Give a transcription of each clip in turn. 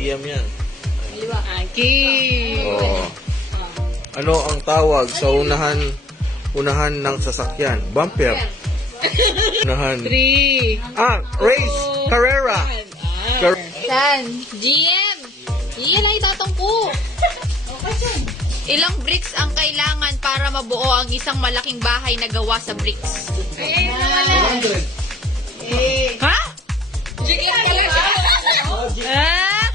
GM yan. Aki. Oh. Ano ang tawag sa unahan ng sasakyan? Bumper. Unahan. 3. Race. Carrera. San? GM. Iyan ay tatangko. Ilang bricks ang kailangan para mabuo ang isang malaking bahay na gawa sa bricks? 100. Ha?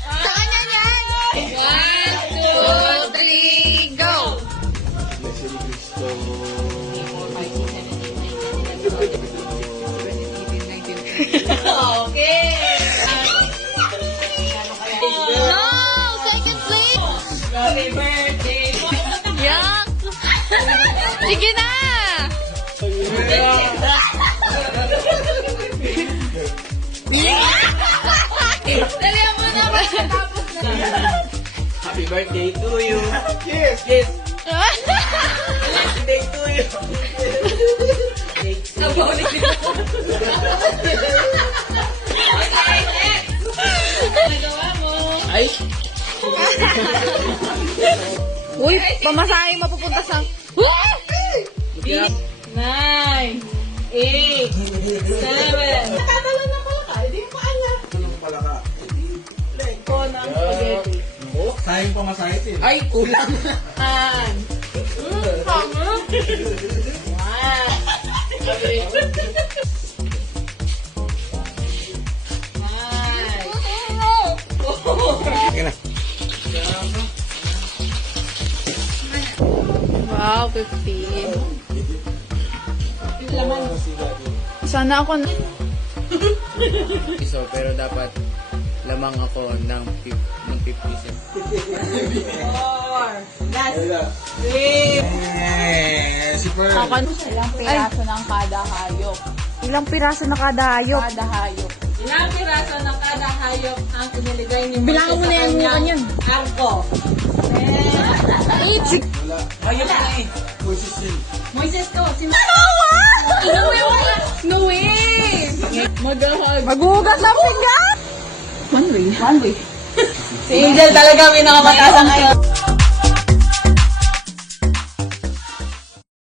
Sa kanya yan! 1, 2, 3, go! Okay. No! Second place! Happy birthday. Yak! Sige na! Dali mo na matapos na. Happy birthday to you. Yes. Yes. Birthday to you. Nabaulit din ako. Okay, next. Nagawa mo. Ay. Uy, pamasahe mapupunta sa... 9, 8, 7. Tatalo na pala ka. Hindi mo kaya. Pala ka. Ko ng spaghetti. Sayang pa masahitin. Ay, kulang. An. Sige na. Wow, 50. Laman. Sana ako... So, pero dapat lamang ako ng 50 cents. 4. Last. 3. Super. Ilang piraso ng kada hayop? Ilang piraso na kada hayop? Kada hayop. Ilang piraso ng kada hayop ang iniligay ni Bilangan mo na yan, mukha niyan. Arko. Ayun na eh. Moises ko. No way! Maghugas ng pinggan! One way. Si Angel talaga pinakamataas ang